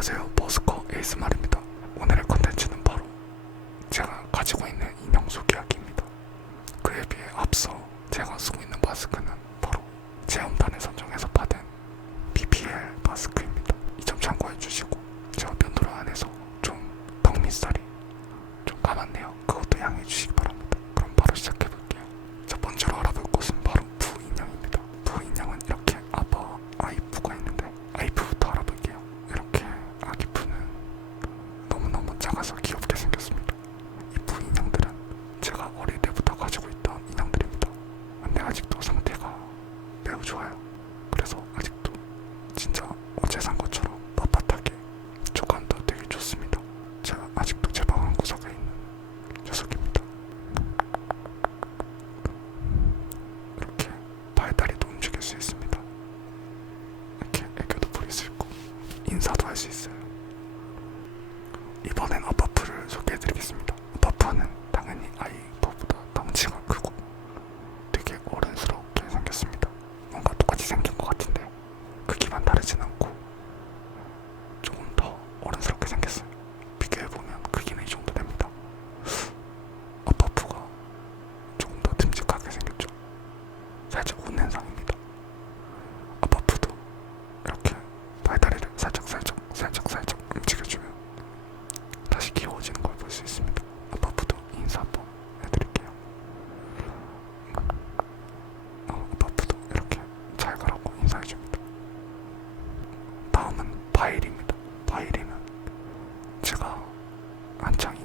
안녕하세요. 버스커 에이스말입니다. 오늘의 컨텐츠는 바로 제가 가지고 있는 인형 소개하기입니다. 그에 비해 앞서 제가 쓰고 있는 마스크는 한창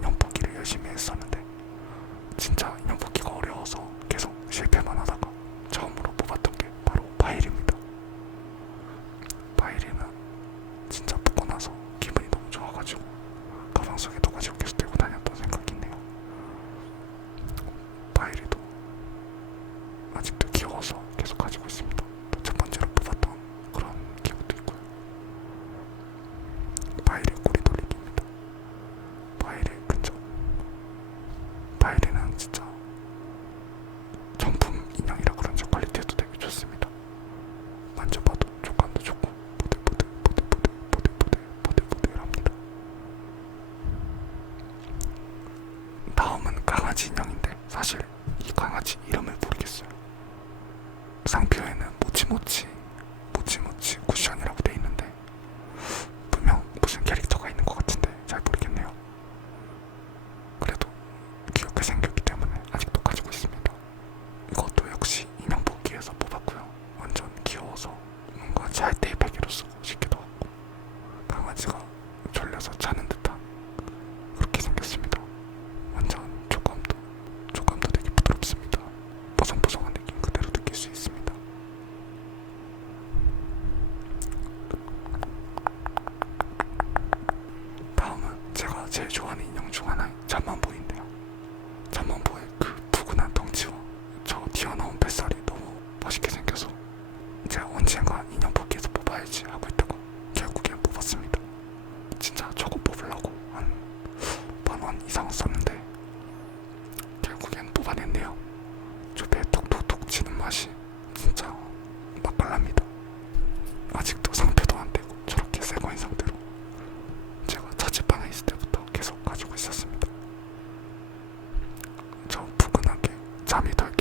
진짜 정품 인형이라 그런지 퀄리티도 되게 좋습니다. 만져봐도 촉감도 좋고 보들보들보들보들보들보들보들보들합니다. 다음은 강아지 인형인데 사실 이 강아지 이름을 모르겠어요. 상표에는 모치모치 모치모치 강아지가 졸려서 자는 듯한 그렇게 생겼습니다. 완전 촉감도 촉감도 되게 부드럽습니다. 보송보송한 느낌 그대로 느낄 수 있습니다. 다음은 제가 제일 좋아하는 인형 중 영상 썼는데 결국엔 뽑아냈네요. 저배 톡톡톡 치는 맛이 진짜 맛깔납니다. 아직도 상표도 안 되고 저렇게 새거인 상태로 제가 자취방에 있을 때부터 계속 가지고 있었습니다. 저 푸근하게 잠이 덜